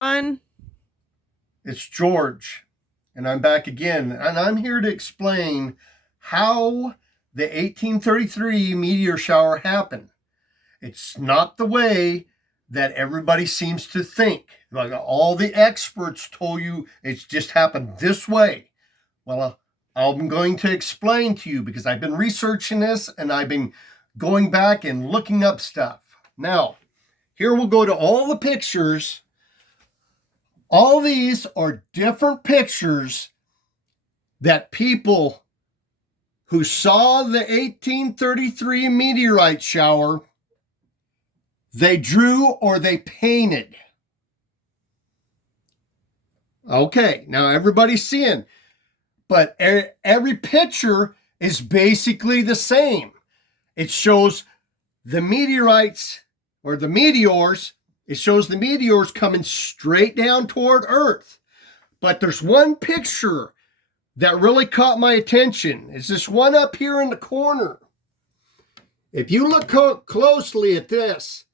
Fun. It's George, and I'm back again, and I'm here to explain how the 1833 meteor shower happened. It's not the way that everybody seems to think. Like all the experts told you it's just happened this way. Well, I'm going to explain to you because I've been researching this and I've been going back and looking up stuff. Now, here we'll go to all the pictures. All these are different pictures that people who saw the 1833 meteorite shower, they drew or they painted. Okay, now everybody's seeing, but every picture is basically the same. It shows the meteorites or the meteors. It shows the meteors coming straight down toward Earth. But there's one picture that really caught my attention. It's this one up here in the corner. If you look closely at this,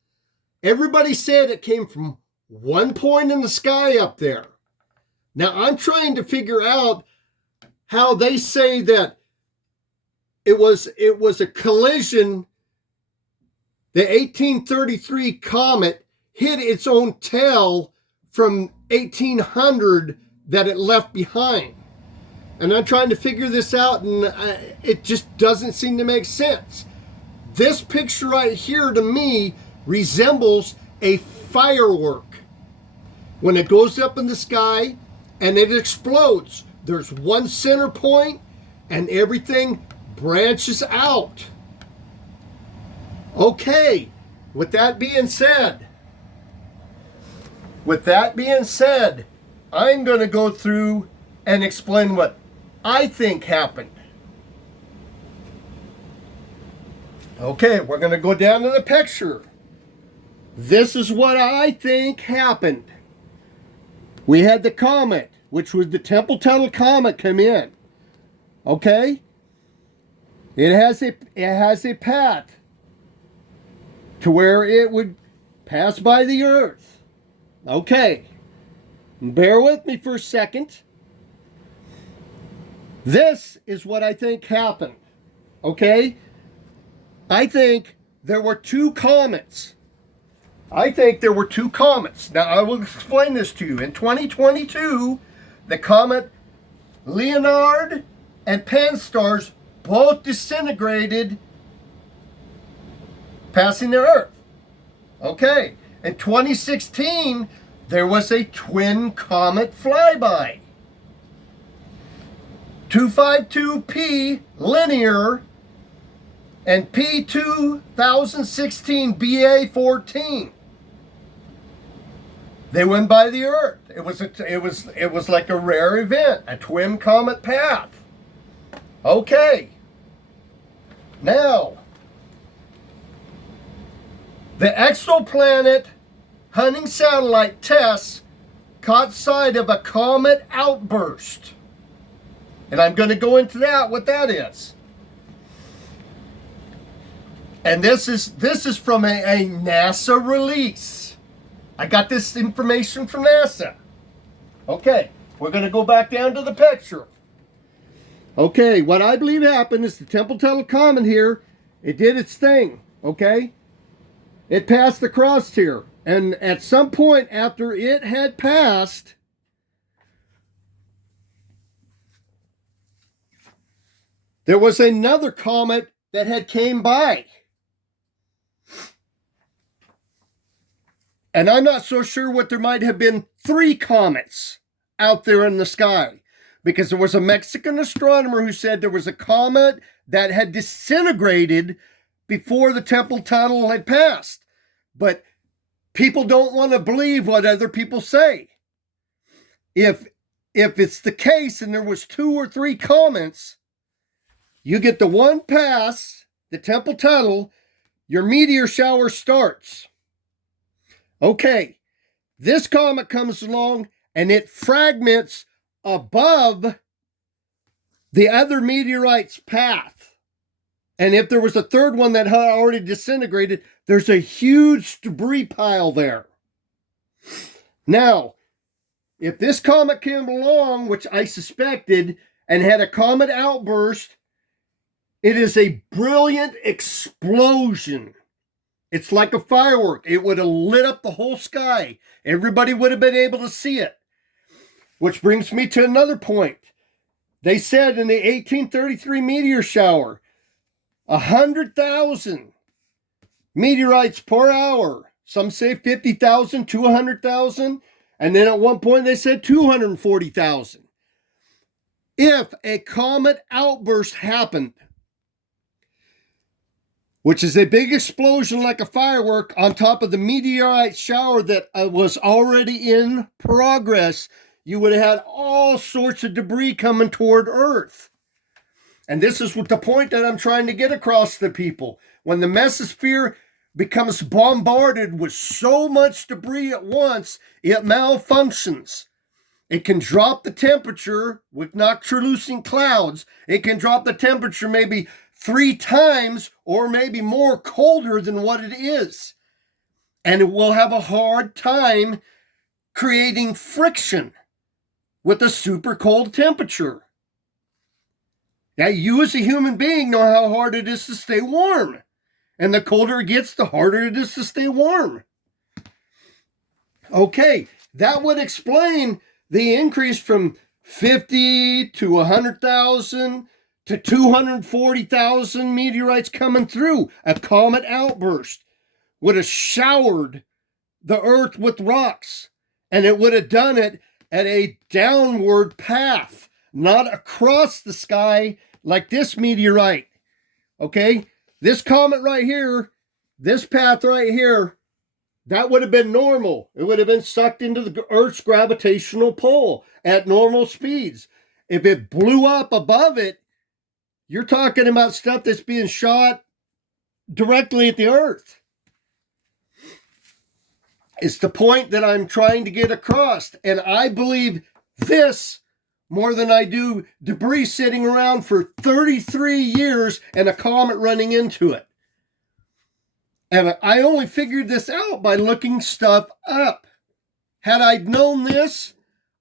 everybody said it came from one point in the sky up there. Now, I'm trying to figure out how they say that it was a collision. The 1833 comet hit its own tail from 1800 that it left behind. And I'm trying to figure this out, and it just doesn't seem to make sense. This picture right here to me resembles a firework. When it goes up in the sky and it explodes, there's one center point and everything branches out. Okay, with that being said, I'm going to go through and explain what I think happened. Okay, we're going to go down to the picture. This is what I think happened. We had the comet, which was the Temple Tunnel comet, come in. Okay? It has a path to where it would pass by the Earth. Okay. Bear with me for a second. This is what I think happened. Okay? I think there were two comets. Now, I will explain this to you. In 2022, the comet Leonard and Pan-STARRS both disintegrated, passing the Earth. Okay. In 2016, there was a twin comet flyby. 252P linear and P 2016 BA14. They went by the Earth. It was like a rare event, a twin comet path. Okay. Now, the exoplanet hunting satellite TESS caught sight of a comet outburst. And I'm going to go into what that is. And this is from a NASA release. I got this information from NASA. Okay, we're going to go back down to the picture. Okay, what I believe happened is the Temple Tunnel comet here, it did its thing, okay? It passed across here. And at some point after it had passed, there was another comet that had came by. And I'm not so sure what there might have been 3 comets out there in the sky. Because there was a Mexican astronomer who said there was a comet that had disintegrated before the Temple Tunnel had passed. But people don't want to believe what other people say. If it's the case and there was 2 or 3 comets, you get the one pass, the Temple Tunnel, your meteor shower starts. Okay, this comet comes along and it fragments above the other meteorite's path. And if there was a third one that had already disintegrated, there's a huge debris pile there. Now, if this comet came along, which I suspected, and had a comet outburst, it is a brilliant explosion. It's like a firework. It would have lit up the whole sky. Everybody would have been able to see it. Which brings me to another point. They said in the 1833 meteor shower, 100,000 meteorites per hour. Some say 50,000, 200,000. And then at one point they said 240,000. If a comet outburst happened, which is a big explosion like a firework on top of the meteorite shower that was already in progress, you would have had all sorts of debris coming toward Earth. And this is what the point that I'm trying to get across to people. When the mesosphere becomes bombarded with so much debris at once, it malfunctions. It can drop the temperature with noctilucent clouds. It can drop the temperature maybe 3 times or maybe more colder than what it is. And it will have a hard time creating friction with a super cold temperature. Now, you as a human being know how hard it is to stay warm. And the colder it gets, the harder it is to stay warm. Okay, that would explain the increase from 50 to 100,000 to 240,000 meteorites coming through. A comet outburst would have showered the Earth with rocks, and it would have done it at a downward path, not across the sky like this meteorite. Okay, this comet right here, this path right here, that would have been normal. It would have been sucked into the Earth's gravitational pull at normal speeds. If it blew up above it, you're talking about stuff that's being shot directly at the Earth. It's the point that I'm trying to get across. And I believe this more than I do debris sitting around for 33 years and a comet running into it. And I only figured this out by looking stuff up. Had I known this,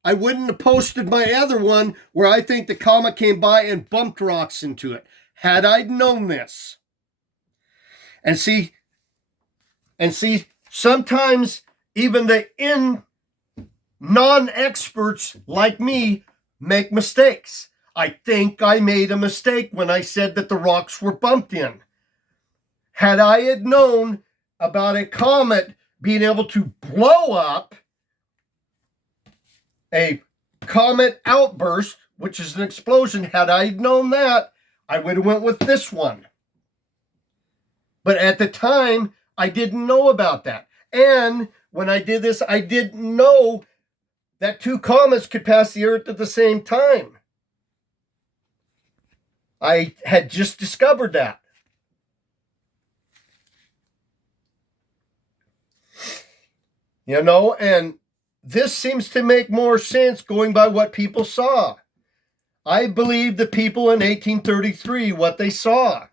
I wouldn't have posted my other one where I think the comet came by and bumped rocks into it. Had I known this. And see, sometimes even the non-experts like me make mistakes. I think I made a mistake when I said that the rocks were bumped in. Had I had known about a comet being able to blow up a comet outburst, which is an explosion, had I known that, I would have went with this one. But at the time, I didn't know about that. And when I did this, I didn't know that 2 comets could pass the Earth at the same time. I had just discovered that. You know, and this seems to make more sense going by what people saw. I believe the people in 1833, what they saw.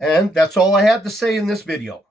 And that's all I have to say in this video.